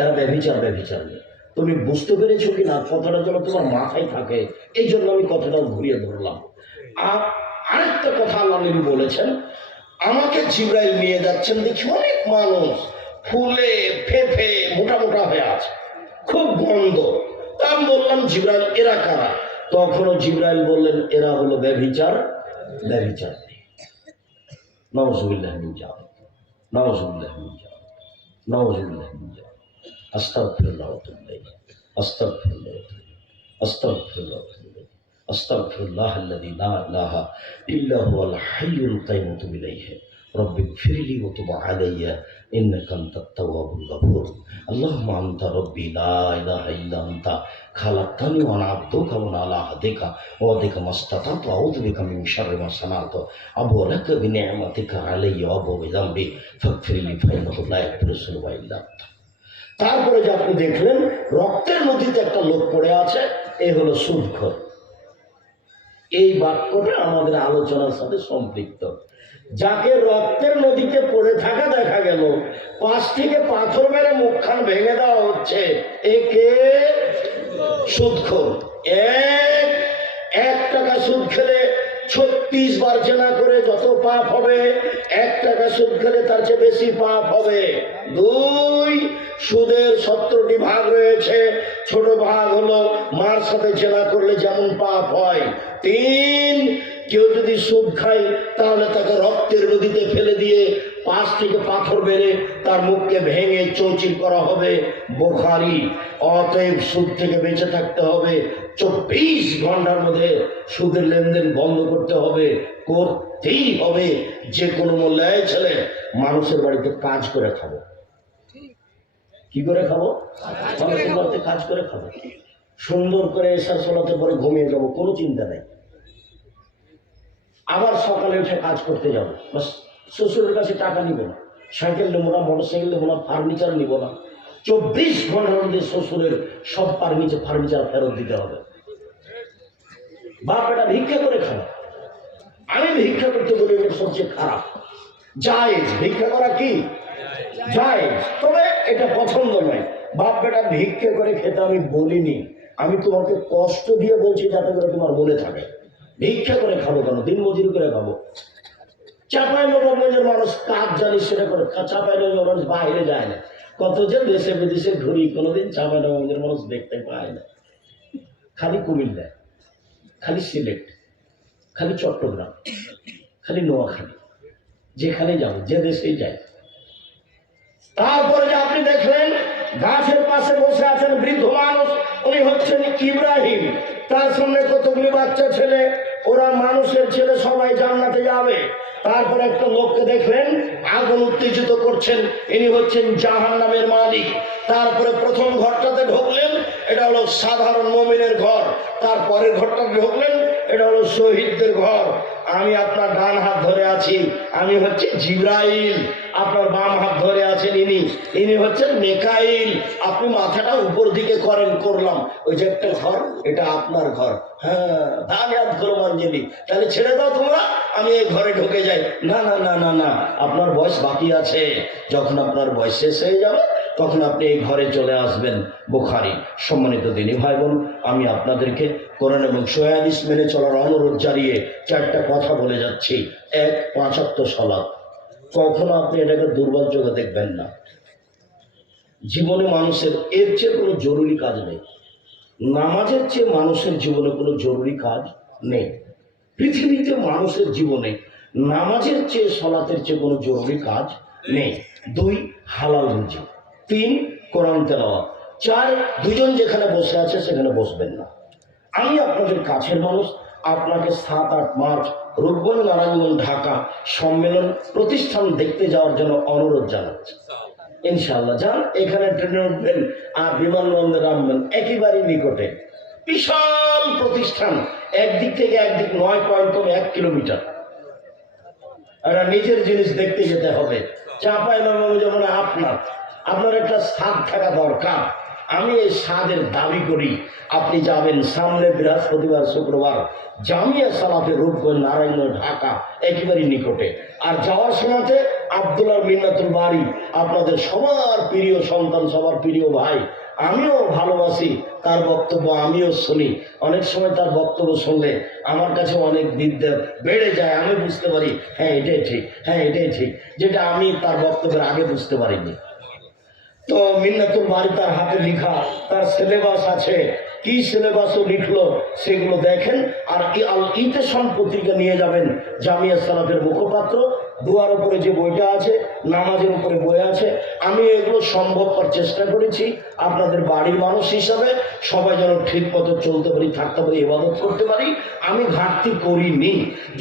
এরা ব্যভিচার, ব্যভিচার নেই। তুমি বুঝতে পেরেছো কিনা? কথাটা যেন তোমার মাথায় থাকে, এই জন্য আমি কথাটা ঘুরিয়ে ধরলাম। আর আরেকটা কথা আল্লাহ নবী বলেছেন, আমাকে জিবরাইল নিয়ে যাচ্ছেন, দেখি অনেক মানুষ ফুলে ফেঁপে মোটা মোটা হয়ে আছে, খুব গন্ধ। তা আমি বললাম জিবরাইল এরা কারা? তখনও জিবরাইল বললেন এরা হলো ব্যভিচার, ব্যভিচার নেই। নাউযুবিল্লাহি মিন যালিক, নাউযুবিল্লাহি মিন যালিক, নাউযুবিল্লাহি মিন যালিক। আস্তাগফিরুল্লাহ ওয়া আতুবু ইলাইহি, আস্তাগফিরুল্লাহ ওয়া আতুবু ইলাইহি, আস্তাগফিরুল্লাহ ওয়া আতুবু ইলাইহি, আস্তাগফিরুল্লাহাল্লাযী লা ইলাহা ইল্লা হুয়াল হাইয়ুল কাইয়্যুম ওয়া আতুবু ইলাইহি। রব্বি গফিরলি ওয়া তুব আলাইয়া ইন্নাকা আনতাত তাওয়াবুল গফুর। আল্লাহুম্মা আনতা রব্বি লা ইলাহা ইল্লা আনতা খালাকতানি ওয়া আনা আবদুকা ওয়া আলা আহদিকা ওয়া ওয়াদিকা মাসতাতাতু আউযু বিকা মিন শাররি মা সানাতু আবুউ লাকা বিনি'মাতিকা আলাইয়া ওয়া আবুউ বিযামবি ফাগফিরলি ফাইন্নাহু লা ইয়াগফিরুয যুনুবা ইল্লা আনতা। তারপরে যে আপনি দেখলেন রক্তের নদীতে একটা লোক পড়ে আছে, এই হলো সুদখোর। এই বাক্যটা আমাদের আলোচনার সাথে সম্পৃক্ত। যাকে রক্তের নদীতে পড়ে থাকা দেখা গেল, পাশ থেকে পাথর মেরে মুখখান ভেঙে দেওয়া হচ্ছে, একে সুদখোর। এক টাকা সুদ খেলে 36 বার জেনা করে যত পাপ হবে, 1 টাকা সুদ খেলে তার চেয়ে বেশি পাপ হবে। 2, সুদের 17টি ভাগ রয়েছে। ছোট ভাগ হলো মার সাথে জেনা করলে যেমন পাপ হয়। 3, কেউ যদি সুদ খায় তাহলে তাকে রক্তের নদীতে ফেলে দিয়ে পাশ থেকে পাথর বেড়ে তার মুখকে ভেঙে চৌচির করা হবে। বুখারী। অতএব সুদ থেকে বেঁচে থাকতে হবে। 24 ঘন্টার মধ্যে সুদের লেনদেন বন্ধ করতে হবে, করতেই হবে। যে কোনো মূল্যে ছেলে মানুষের বাড়িতে কাজ করে খাবো। কি করে খাবো? মানুষের বাড়িতে কাজ করে খাবো। সুন্দর করে এসার সোলাতে পরে ঘুমিয়ে যাবো, কোনো চিন্তা নেই। আবার সকালে উঠে কাজ করতে যাবো, বাস। শ্বশুরের কাছে টাকা নিব না, সাইকেল নেবো না, মোটরসাইকেল নেবো না, ফার্নিচার নিব না। 24 ঘন্টার মধ্যে শ্বশুরের সব ফার্নিচার ফেরত দিতে হবে। বাপ এটা ভিক্ষা করে খাবে। আমি ভিক্ষা করতে বলি এটা সবচেয়ে খারাপ। জায়েজ ভিক্ষা করা কি জায়েজ, তবে এটা পছন্দ নয়। বাপ বেটা ভিক্ষা করে খেতে আমি বলিনি, আমি তোমাকে কষ্ট দিয়ে বলছি যাতে করে তোমার মনে থাকে। ভিক্ষা করে খাবো কেন? দিন মজুরি করে খাবো। চাঁপাইনবাবগঞ্জের মানুষ কাজ জানিস সেটা করে। চাঁপাইনবাবগঞ্জের মানুষ বাইরে যায় না, কত যে দেশে বিদেশে ঘুরি, কোনোদিন চাঁপাইনবাবগঞ্জের মানুষ দেখতে পায় না। খালি কুমিল্লা, খালি সিলেট, খালি চট্টগ্রাম, খালি নোয়াখালী, যেখানে যাবো, যে দেশেই যাই। তারপরে যে আপনি দেখলেন গাছের পাশে বসে আছেন বৃদ্ধ মানুষ, উনি হচ্ছেন ইব্রাহিম। তার সামনে কতগুলি বাচ্চা ছেলে, ওরা মানুষের ছেলে, সবাই জান্নাতে যাবে। তারপরে একটা লোককে দেখলেন আগুন উত্তেজিত করছেন, ইনি হচ্ছেন জাহান্নামের মালিক। তারপরে প্রথম ঘরটাতে ঢুকলেন, এটা হলো সাধারণ মুমিনের ঘর। তারপরের ঘরটাতে ঢুকলেন, এটা হলো শহীদদের ঘর। আমি আপনার ডান হাত ধরে আছি, আমি হচ্ছে জিবরাইল। আপনার বাম হাত ধরে আছেন ইনি হচ্ছেন মিকাইল। আপনি মাথাটা উপর দিকে করলাম, ওই যে একটা ঘর, এটা আপনার ঘর। হ্যাঁ, আমি হাত ধরো মঞ্জলি, তাহলে ছেড়ে দাও তোমরা, আমি এই ঘরে ঢুকে যাই। না না না না না, আপনার বয়স বাকি আছে। যখন আপনার বয়স শেষ হয়ে যাবে তখন আপনি এই ঘরে চলে আসবেন। বুখারী। সম্মানিত দিনী ভাই বোন, আমি আপনাদেরকে কোরআন এবং সহিহ হাদিস মেনে চলার অনুরোধ জানিয়ে 4টা কথা বলে যাচ্ছি। 1, 5 ওয়াক্ত সালাত। কখনো আপনি এটাকে দুর্বল চোখে দেখবেন না। জীবনে মানুষের এর চেয়ে কোনো জরুরি কাজ নেই। নামাজের চেয়ে মানুষের জীবনে কোনো জরুরি কাজ নেই। পৃথিবীতে মানুষের জীবনে নামাজের চেয়ে সালাতের চেয়ে কোনো জরুরি কাজ নেই। 2, হালাল রুজি। 3, কোরআন তেলাওয়াত। 4, দুজন যেখানে বসে আছে সেখানে বসবেন না। আমি আপনাদের কাছের মানুষ, আপনাকে 7-8 মার্চ রূপগঞ্জ নারায়ণগঞ্জ ঢাকা সম্মেলন প্রতিষ্ঠান দেখতে যাওয়ার জন্য অনুরোধ জানাচ্ছি। ইনশাআল্লাহ যান, এখানে ট্রেনে উঠবেন আর বিমানবন্দরে নামবেন, একেবারেই নিকটে। বিশাল প্রতিষ্ঠান, একদিক থেকে একদিক 9.1 কিলোমিটার। এটা নিজের জিনিস দেখতে যেতে হবে। চাঁপাইনবাবগঞ্জ যেমন আপনার একটা স্বাদ থাকা দরকার। আমি এই স্বাদের দাবি করি। আপনি যাবেন সামনে বৃহস্পতিবার শুক্রবার জামিয়া সালাফে রূপগঞ্জ নারায়ণগঞ্জ ঢাকা, একেবারেই নিকটে। আর যাওয়ার সময়তে আব্দুল্লাহ মিন্নাতুল বাড়ি, আপনাদের সবার প্রিয় সন্তান, সবার প্রিয় ভাই। আমিও ভালোবাসি তার বক্তব্য, আমিও শুনি। অনেক সময় তার বক্তব্য শুনলে আমার কাছে অনেক বিদ্যা বেড়ে যায়। আমি বুঝতে পারি হ্যাঁ এটাই ঠিক, হ্যাঁ এটাই ঠিক, যেটা আমি তার বক্তব্যের আগে বুঝতে পারিনি। তো মিন্নাতুল বাড়ি তার হাতে লেখা, তার সিলেবাস আছে, কি সিলেবাসও লিখলো সেগুলো দেখেন। আর আল ইতিসাম পত্রিকা নিয়ে যাবেন। জামিয়া সালাফের মুখপাত্র, দুয়ার উপরে যে বইটা আছে, নামাজের উপরে বই আছে। আমি এগুলো সম্ভবপর চেষ্টা করেছি আপনাদের বাড়ির মানুষ হিসাবে সবাই যেন ঠিক মতো চলতে পারি, থাকতে পারি, ইবাদত করতে পারি। আমি ঘাটতি করিনি।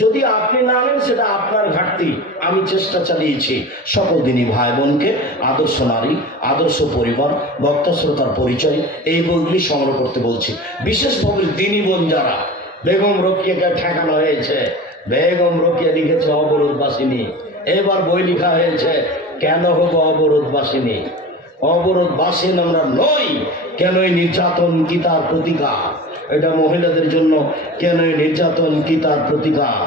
যদি আপনি না নেন সেটা আপনার ঘাটতি। আমি চেষ্টা চালিয়েছি সকল দিনই ভাই বোনকে আদর্শ নারী, আদর্শ পরিবার, বক্তা শ্রোতার পরিচয়, এই বইগুলি সংগ্রহ করতে বলছি। বিশেষভাবে দিনী বোন যারা, বেগম রোকেয়াকে ঠেকানো হয়েছে, বেগম রোকেয়া লিখেছে অবরোধবাসিনী। এবার বই লেখা হয়েছে কেন হবো অবরোধবাসিনী। অবরোধবাসীন আমরা নই, কেন এই নির্যাতন কি তার প্রতিকার? এটা মহিলাদের জন্য কেন এই নির্যাতন, কি তার প্রতিকার?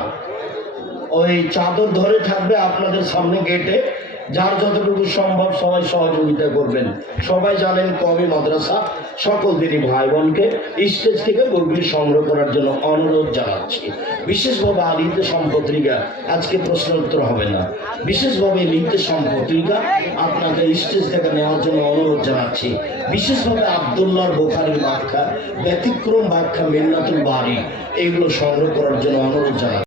ওই চাদর ধরে থাকবে আপনাদের সামনে গেটে, যার যতটুকু সম্ভব সবাই সহযোগিতা করবেন। সবাই জানেন কওমি মাদ্রাসা, সকল দিনই ভাই বোনকে স্টেজ থেকে বইগুলি সংগ্রহ করার জন্য অনুরোধ জানাচ্ছি। বিশেষভাবে আলিতে সম্পত্রিকা, আজকে প্রশ্ন উত্তর হবে না, বিশেষভাবে লিখতে সম্পত্রিকা আপনাকে স্টেজ থেকে নেওয়ার জন্য অনুরোধ জানাচ্ছি। বিশেষভাবে আব্দুল্লাহর বুখারীর ব্যাখ্যা, ব্যতিক্রম ব্যাখ্যা, মিন্নাতুল বারী, এগুলো সংগ্রহ করার জন্য অনুরোধ জানাচ্ছি।